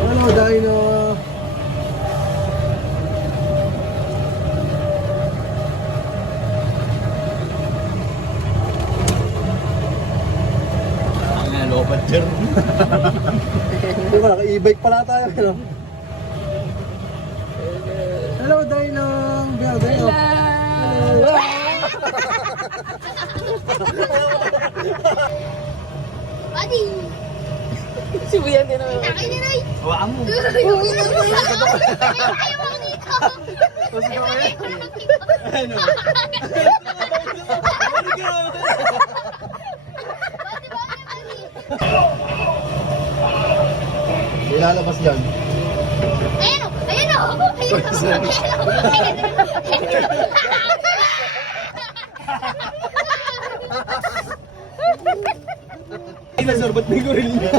Ano, Dino? Ang lobat dyan. Di ba, naka-e-bike pala tayo, ano? Hello, Dino! Biyaw, Dino! Hello! Buddy! Si Buyan din naman. Akin na rin! Hawakan mo. Ayaw ako dito! Ano? Ilalabas yan. Ayan o! Ayan o! Ayan o! Ay, nasorbat may gorilla.